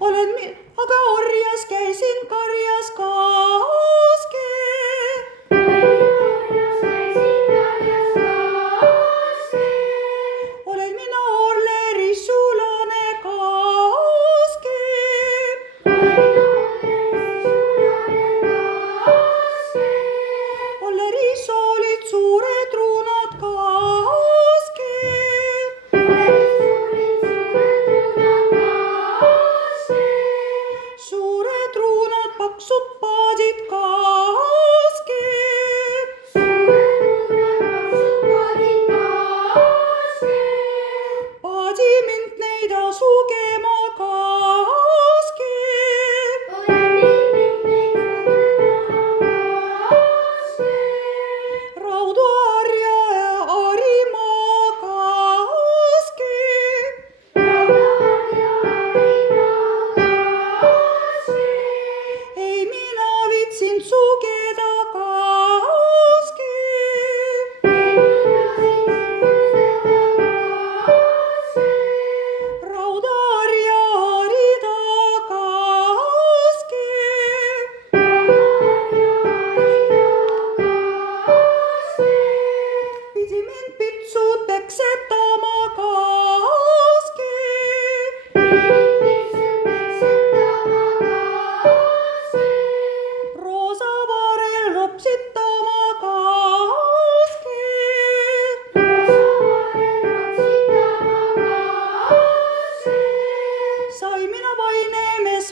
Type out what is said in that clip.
aga orjas käisin karjas kaaske. Olen mina Orleri sulane kaaske. Orleris olid suured ruunad kaaske. Suured ruunad, paksud paadid kaaske. Paadimint neid asugema kaaske. Raudu harja ja Arimaa kaaske. Ei mina vitsin sugeda kaaske. Rauda harja harida kaaske. Pidi mind pitsud peksetama kaaske. Roosavarel ropsitama kaaske. Sai mina vaine mees